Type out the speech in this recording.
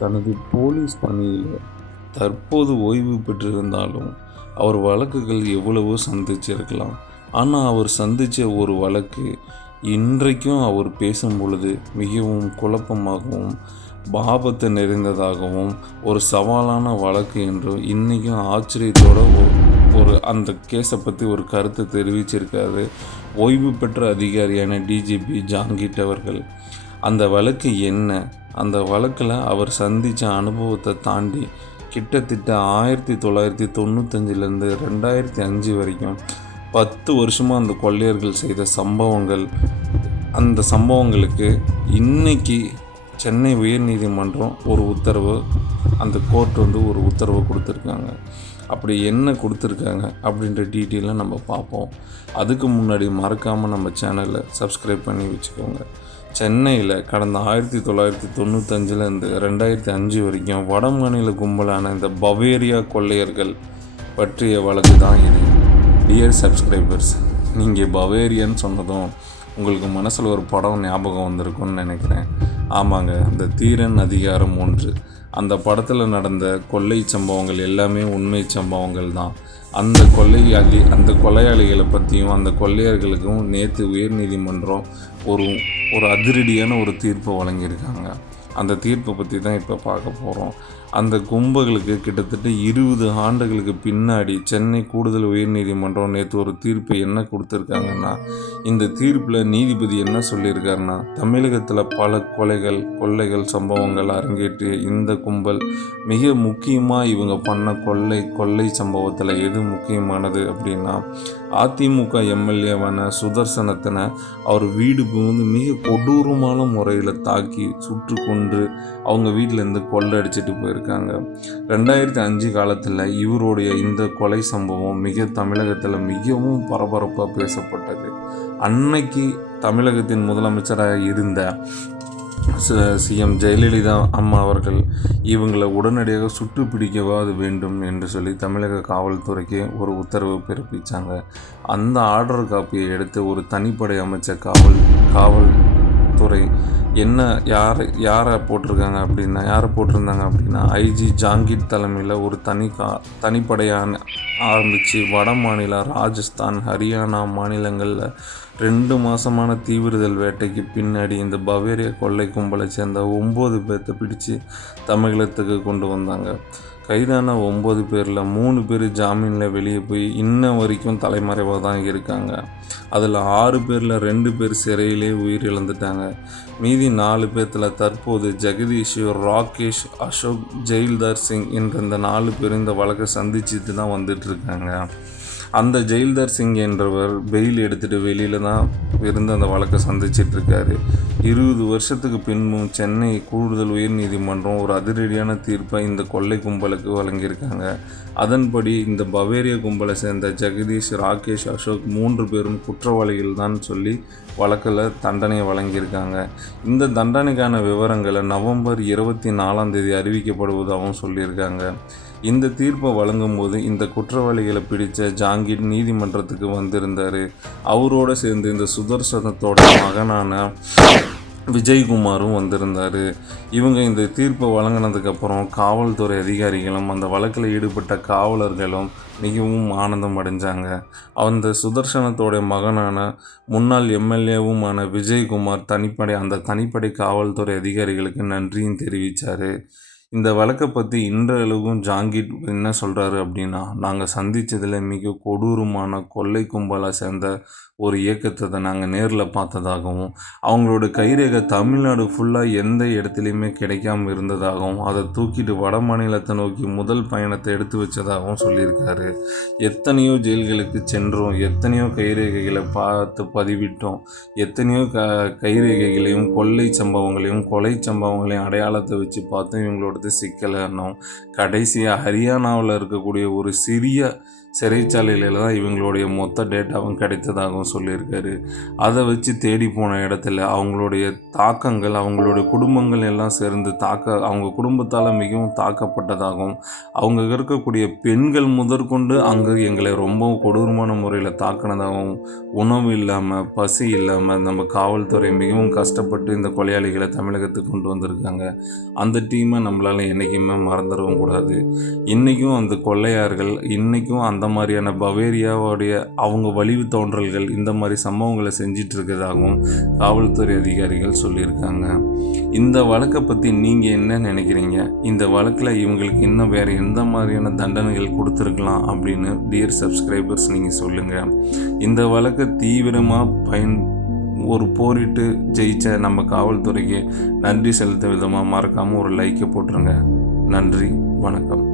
தனது போலீஸ் பணியில் தற்போது ஓய்வு பெற்றிருந்தாலும் அவர் வழக்குகள் எவ்வளவோ சந்திச்சிருக்கலாம். ஆனால் அவர் சந்தித்த ஒரு வழக்கு இன்றைக்கும் அவர் பேசும் பொழுது மிகவும் குழப்பமாகவும் பாபத்தை நிறைந்ததாகவும் ஒரு சவாலான வழக்கு என்றும் இன்றைக்கும் ஆச்சரியத்தோட ஒரு ஒரு அந்த கேஸை பற்றி ஒரு கருத்தை தெரிவிச்சிருக்காரு. ஓய்வு பெற்ற அதிகாரியான டிஜிபி ஜாங்கிட் அவர்கள். அந்த வழக்கு என்ன? அந்த வழக்கில் அவர் சந்தித்த அனுபவத்தை தாண்டி கிட்டத்தட்ட ஆயிரத்தி தொள்ளாயிரத்தி தொண்ணூத்தஞ்சிலேருந்து ரெண்டாயிரத்தி அஞ்சு வரைக்கும் பத்து வருஷமாக அந்த கொள்ளையர்கள் செய்த சம்பவங்கள் அந்த சம்பவங்களுக்கு இன்றைக்கி சென்னை உயர்நீதிமன்றம் ஒரு உத்தரவு அந்த கோர்ட் வந்து ஒரு உத்தரவு கொடுத்துருக்காங்க. அப்படி என்ன கொடுத்துருக்காங்க அப்படின்ற டீட்டெயிலாக நம்ம பார்ப்போம். அதுக்கு முன்னாடி மறக்காமல் நம்ம சேனலை சப்ஸ்கிரைப் பண்ணி வச்சுக்கோங்க. சென்னையில் கடந்த ஆயிரத்தி தொள்ளாயிரத்தி தொண்ணூத்தஞ்சிலேருந்து ரெண்டாயிரத்தி அஞ்சு வரைக்கும் வட மாநில கும்பலான இந்த பவேரியா கொள்ளையர்கள் பற்றிய வழக்கு தான் இது. டியர் சப்ஸ்கிரைபர்ஸ் நீங்கள் பவேரியன்னு சொன்னதும் உங்களுக்கு மனசில் ஒரு படம் ஞாபகம் வந்திருக்கும்னு நினைக்கிறேன். ஆமாங்க அந்த தீரன் அதிகாரம் ஒன்று. அந்த படத்தில் நடந்த கொள்ளை சம்பவங்கள் எல்லாமே உண்மை சம்பவங்கள் தான். அந்த கொள்ளையாளி அந்த கொலையாளிகளை பற்றியும் அந்த கொள்ளையர்களுக்கும் நேற்று உயர்நீதிமன்றம் ஒரு ஒரு அதிரடியான ஒரு தீர்ப்பை வழங்கியிருக்காங்க. அந்த தீர்ப்பை பற்றி தான் இப்போ பார்க்க போகிறோம் அந்த கும்பகளுக்கு கிட்டத்தட்ட இருபது ஆண்டுகளுக்கு பின்னாடி சென்னை கூடுதல் உயர்நீதிமன்றம் நேற்று ஒரு தீர்ப்பை என்ன கொடுத்துருக்காங்கன்னா இந்த தீர்ப்பில் நீதிபதி என்ன சொல்லியிருக்காருன்னா தமிழகத்தில் பல கொலைகள் கொள்ளைகள் சம்பவங்கள் அரங்கேற்றிய இந்த கும்பல் மிக முக்கியமாக இவங்க பண்ண கொள்ளை கொள்ளை சம்பவத்தில் எது முக்கியமானது அப்படின்னா அதிமுக எம்எல்ஏவான சுதர்சனத்தினை அவர் வீடு புகுந்து மிக கொடூரமான முறையில் தாக்கி சுற்று கொன்று அவங்க வீட்டிலேருந்து கொள்ளடிச்சிட்டு இருக்காங்க. ரெண்டாயிரத்தி அஞ்சு காலத்தில் இவருடைய இந்த கொலை சம்பவம் மிக தமிழகத்தில் மிகவும் பரபரப்பாக பேசப்பட்டது. அன்னைக்கு தமிழகத்தின் முதலமைச்சராக இருந்த சிஎம் ஜெயலலிதா அம்மா அவர்கள் இவங்களை உடனடியாக சுட்டு பிடிக்கவாது வேண்டும் என்று சொல்லி தமிழக காவல்துறைக்கு ஒரு உத்தரவு பிறப்பித்தாங்க அந்த ஆர்டர் காப்பியை எடுத்து ஒரு தனிப்படை அமைச்ச காவல் காவல் என்ன யார் யாரை போட்டிருக்காங்க அப்படின்னா யாரை போட்டிருந்தாங்க அப்படின்னா ஐஜி ஜாங்கிர் தலைமையில் ஒரு தனி கா தனிப்படையான ஆரம்பித்து வட மாநில ராஜஸ்தான் ஹரியானா மாநிலங்களில் ரெண்டு மாதமான தீவிரதல் வேட்டைக்கு பின்னாடி இந்த பவேரியா கொள்ளை கும்பலை சேர்ந்த ஒம்பது பேர்த்த பிடிச்சு தமிழகத்துக்கு கொண்டு வந்தாங்க. கைதான ஒம்பது பேரில் மூணு பேர் ஜாமீனில் வெளியே போய் இன்ன வரைக்கும் தலைமறைவாக தான் இருக்காங்க. அதில் ஆறு பேரில் ரெண்டு பேர் சிறையிலே உயிரிழந்துட்டாங்க. மீதி நாலு பேர்த்தில் தற்போது ஜெகதீஷ் ராகேஷ் அசோக் ஜெயில்தார் சிங் என்ற இந்த நாலு பேர் இந்த வழக்கை சந்திச்சுட்டு தான் வந்துட்டு இருக்காங்க. அந்த ஜெயில்தர் சிங் என்றவர் பெயில் எடுத்துகிட்டு வெளியில் தான் இருந்து அந்த வழக்கை சந்திச்சிட்ருக்காரு இருபது வருஷத்துக்கு பின்பும் சென்னை கூடுதல் உயர்நீதிமன்றம் ஒரு அதிரடியான தீர்ப்பை இந்த கொள்ளை கும்பலுக்கு வழங்கியிருக்காங்க. அதன்படி இந்த பவேரியா கும்பலை சேர்ந்த ஜெகதீஷ் ராகேஷ் அசோக் மூன்று பேரும் குற்றவாளிகள் தான் சொல்லி வழக்கில் தண்டனை வழங்கியிருக்காங்க. இந்த தண்டனைக்கான விவரங்களை நவம்பர் இருபத்தி நாலாம் தேதி அறிவிக்கப்படுவதாகவும் சொல்லியிருக்காங்க. இந்த தீர்ப்பை வழங்கும்போது இந்த குற்றவாளிகளை பிடித்த ஜாங்கீர் நீதிமன்றத்துக்கு வந்திருந்தார். அவரோடு சேர்ந்து இந்த சுதர்சனத்தோட மகனான விஜயகுமாரும் வந்திருந்தார். இவங்க இந்த தீர்ப்பை வழங்கினதுக்கப்புறம் காவல்துறை அதிகாரிகளும் அந்த வழக்கில் ஈடுபட்ட காவலர்களும் மிகவும் ஆனந்தம் அடைஞ்சாங்க. அந்த சுதர்சனத்தோடைய மகனான முன்னாள் எம்எல்ஏவுமான விஜயகுமார் தனிப்படை அந்த தனிப்படை காவல்துறை அதிகாரிகளுக்கு நன்றியும் தெரிவித்தார் இந்த வழக்கை பற்றி இன்றளவும் ஜாங்கிட் என்ன சொல்கிறாரு அப்படின்னா நாங்கள் சந்தித்ததில் மிக கொடூரமான கொள்ளை கும்பலை சேர்ந்த ஒரு இயக்கத்தை நாங்கள் நேரில் பார்த்ததாகவும் அவங்களோட கைரேகை தமிழ்நாடு ஃபுல்லாக எந்த இடத்துலையுமே கிடைக்காம இருந்ததாகவும் அதை தூக்கிட்டு வட மாநிலத்தை நோக்கி முதல் பயணத்தை எடுத்து வச்சதாகவும் சொல்லியிருக்காரு. எத்தனையோ ஜெயில்களுக்கு சென்றோம் எத்தனையோ கைரேகைகளை பார்த்து பதிவிட்டோம் எத்தனையோ க கைரேகைகளையும் கொள்ளை சம்பவங்களையும் கொலை சம்பவங்களையும் அடையாளத்தை வச்சு பார்த்து இவங்களோடது சிக்கலைன்னோம் கடைசியாக ஹரியானாவில் இருக்கக்கூடிய ஒரு சிறிய சிறைச்சாலையில் தான் இவங்களுடைய மொத்த டேட்டாவும் கிடைத்ததாகவும் சொல்லியிருக்காரு. அதை வச்சு தேடி போன இடத்துல அவங்களுடைய தாக்கங்கள் அவங்களுடைய குடும்பங்கள் எல்லாம் சேர்ந்து தாக்க அவங்க குடும்பத்தால் மிகவும் தாக்கப்பட்டதாகவும் அவங்க இருக்கக்கூடிய பெண்கள் முதற்கொண்டு அங்கே எங்களை ரொம்ப கொடூரமான முறையில் தாக்கினதாகவும் உணவு இல்லாமல் பசி இல்லாமல் நம்ம காவல்துறை மிகவும் கஷ்டப்பட்டு இந்த கொலையாளிகளை தமிழகத்துக்கு கொண்டு வந்திருக்காங்க. அந்த டீமை நம்மளால் என்றைக்குமே மறந்துடவும் கூடாது. இன்றைக்கும் அந்த கொள்ளையார்கள் இன்றைக்கும் அந்த மாதிரியான பவேரியாவுடைய அவங்க வலிவு தோன்றல்கள் இந்த மாதிரி சம்பவங்களை செஞ்சிட்டு இருக்கிறதாகவும் காவல்துறை அதிகாரிகள் சொல்லியிருக்காங்க. இந்த வழக்கை பற்றி நீங்கள் என்ன நினைக்கிறீங்க? இந்த வழக்கில் இவங்களுக்கு இன்னும் வேறு எந்த மாதிரியான தண்டனைகள் கொடுத்துருக்கலாம் அப்படின்னு டியர் சப்ஸ்கிரைபர்ஸ் நீங்கள் சொல்லுங்கள் இந்த வழக்கை தீவிரமாக பயன் ஒரு போரிட்டு ஜெயித்த நம்ம காவல்துறைக்கு நன்றி செலுத்த விதமாக மறக்காமல் ஒரு லைக்கை போட்டுருங்க. நன்றி வணக்கம்.